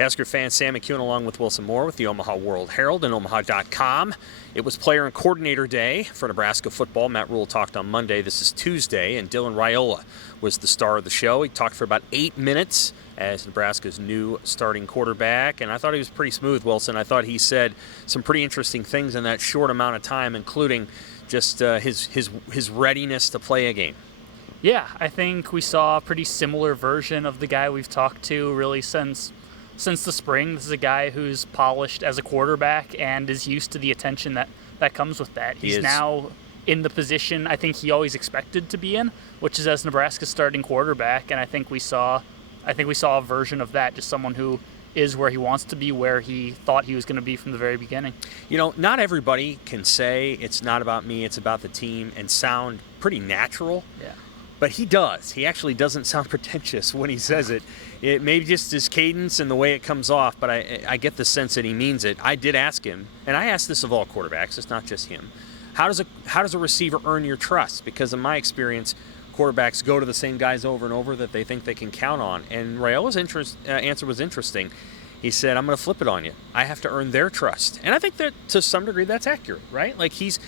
Husker fan Sam McKewon along with Wilson Moore with the Omaha World-Herald and Omaha.com. It was player and coordinator day for Nebraska football. Matt Rule talked on Monday. This is Tuesday, and Dylan Raiola was the star of the show. He talked for about 8 minutes as Nebraska's new starting quarterback, and I thought he was pretty smooth, Wilson. I thought he said some pretty interesting things in that short amount of time, including just his readiness to play a game. Yeah, I think we saw a pretty similar version of the guy we've talked to really since the spring. This is a guy who's polished as a quarterback and is used to the attention that comes with that. He's now in the position I think he always expected to be in, which is as Nebraska's starting quarterback, and I think we saw a version of that, just someone who is where he wants to be, where he thought he was going to be from the very beginning. You know, not everybody can say it's not about me, it's about the team and sound pretty natural. Yeah. But he does. He actually doesn't sound pretentious when he says it. It may be just his cadence and the way it comes off, but I get the sense that he means it. I did ask him, and I ask this of all quarterbacks, it's not just him. How does a receiver earn your trust? Because in my experience, quarterbacks go to the same guys over and over that they think they can count on. And Raiola's answer was interesting. He said, I'm going to flip it on you. I have to earn their trust. And I think that to some degree that's accurate, right? Like he's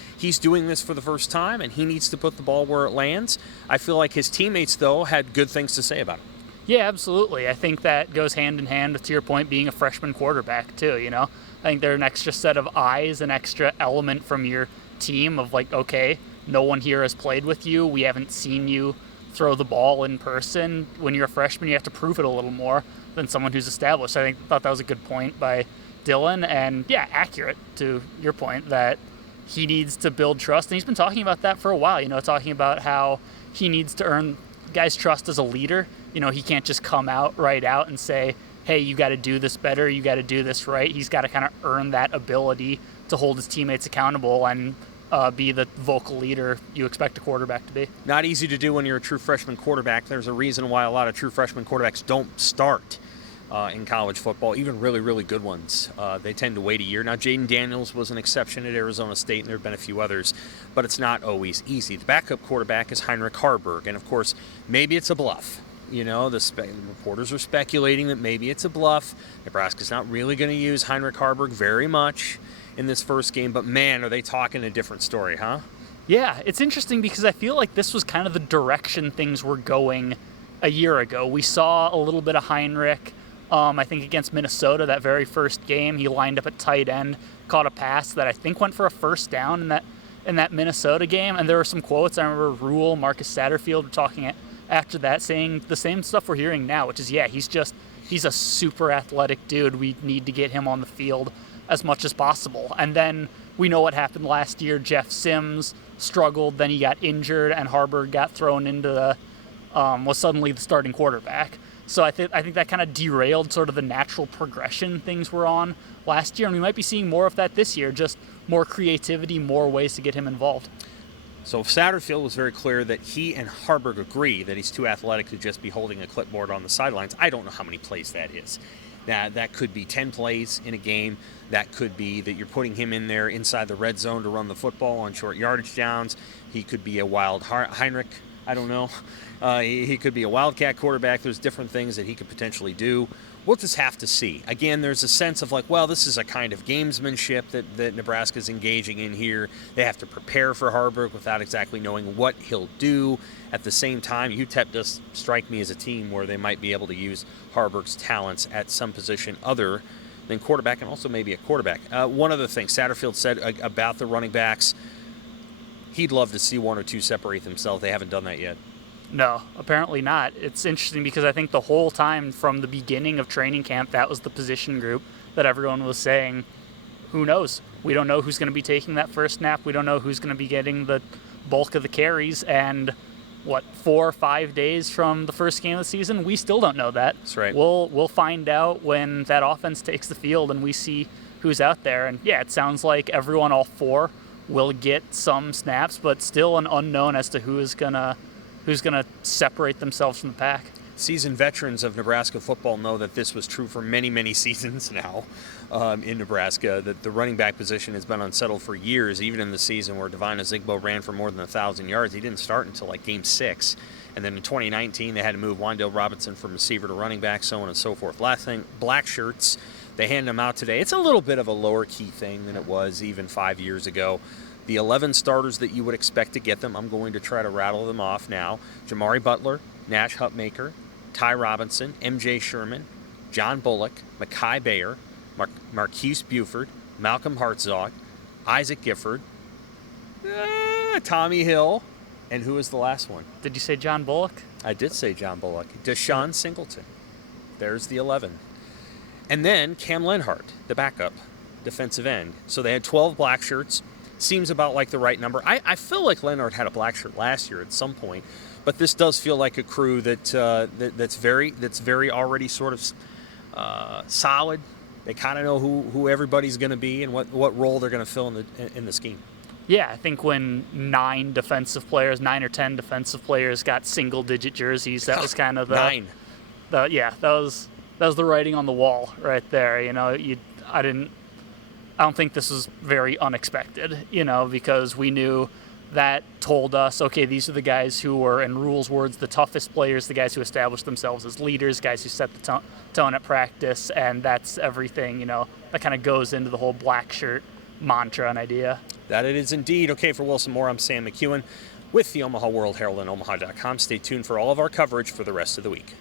doing this for the first time, and he needs to put the ball where it lands. I feel like his teammates, though, had good things to say about him. Yeah, absolutely. I think that goes hand in hand with, to your point, being a freshman quarterback, too, you know? I think they're an extra set of eyes, an extra element from your team of like, okay, no one here has played with you. We haven't seen you throw the ball in person. When you're a freshman, you have to prove it a little more than someone who's established. I thought that was a good point by Dylan, and yeah, accurate to your point that he needs to build trust, and he's been talking about that for a while, you know, talking about how he needs to earn guys' trust as a leader. You know, he can't just come out right out and say, hey, you got to do this better, you got to do this right. He's got to kind of earn that ability to hold his teammates accountable and be the vocal leader you expect a quarterback to be. Not easy to do when you're a true freshman quarterback. There's a reason why a lot of true freshman quarterbacks don't start in college football, even really, really good ones. They tend to wait a year. Now, Jaden Daniels was an exception at Arizona State, and there have been a few others, but it's not always easy. The backup quarterback is Heinrich Haarberg, and of course, maybe it's a bluff. You know, the reporters are speculating that maybe it's a bluff. Nebraska's not really going to use Heinrich Haarberg very much in this first game, but man, are they talking a different story, huh? Yeah, it's interesting because I feel like this was kind of the direction things were going a year ago. We saw a little bit of Heinrich, I think against Minnesota, that very first game. He lined up at tight end, caught a pass that I think went for a first down in that Minnesota game, and there were some quotes. I remember Rule, Marcus Satterfield were talking after that, saying the same stuff we're hearing now, which is, yeah, he's a super athletic dude. We need to get him on the field as much as possible. And then we know what happened last year. Jeff Sims struggled, then he got injured, and Haarberg got thrown into was suddenly the starting quarterback. So I think that kind of derailed sort of the natural progression things were on last year, and we might be seeing more of that this year, just more creativity, more ways to get him involved. So Satterfield was very clear that he and Haarberg agree that he's too athletic to just be holding a clipboard on the sidelines. I don't know how many plays that is. That could be 10 plays in a game. That could be that you're putting him in there inside the red zone to run the football on short yardage downs. He could be a wild Heinrich. I don't know. He could be a wildcat quarterback. There's different things that he could potentially do. We'll just have to see. Again, there's a sense of like, well, this is a kind of gamesmanship that Nebraska's engaging in here. They have to prepare for Haarberg without exactly knowing what he'll do. At the same time, UTEP does strike me as a team where they might be able to use Haarberg's talents at some position other than quarterback, and also maybe a quarterback. One other thing Satterfield said about the running backs, he'd love to see one or two separate themselves. They haven't done that yet. No, apparently not. It's interesting because I think the whole time from the beginning of training camp, that was the position group that everyone was saying, who knows? We don't know who's going to be taking that first snap. We don't know who's going to be getting the bulk of the carries. And 4 or 5 days from the first game of the season, we still don't know that. That's right. We'll find out when that offense takes the field and we see who's out there. And yeah, it sounds like everyone, all four, will get some snaps, but still an unknown as to who's gonna separate themselves from the pack. Seasoned veterans of Nebraska football know that this was true for many, many seasons now in Nebraska, that the running back position has been unsettled for years, even in the season where Devine Ozigbo ran for more than 1,000 yards. He didn't start until like game 6. And then in 2019, they had to move Wandale Robinson from receiver to running back, so on and so forth. Last thing, Blackshirts, they handed them out today. It's a little bit of a lower key thing than it was even 5 years ago. The 11 starters that you would expect to get them, I'm going to try to rattle them off now. Jamari Butler, Nash Hutmaker, Ty Robinson, MJ Sherman, John Bullock, Mekhi Bayer, Marquise Buford, Malcolm Hartzog, Isaac Gifford, Tommy Hill, and who was the last one? Did you say John Bullock? I did say John Bullock. Deshaun Singleton. There's the 11. And then Cam Lenhart, the backup defensive end. So they had 12 black shirts. Seems about like the right number. I feel like Lenhart had a black shirt last year at some point, but this does feel like a crew that's very already sort of solid. They kind of know who everybody's going to be and what role they're going to fill in the scheme. Yeah, I think when 9 or 10 defensive players got single-digit jerseys, that was kind of the 9. That was the writing on the wall right there. I don't think this was very unexpected. Because we knew that told us, okay, these are the guys who were, in Rule's words, the toughest players, the guys who established themselves as leaders, guys who set the tone at practice, and that's everything. That kind of goes into the whole black shirt mantra and idea. That it is indeed. Okay, for Wilson Moore, I'm Sam McKewon with the Omaha World-Herald and Omaha.com. Stay tuned for all of our coverage for the rest of the week.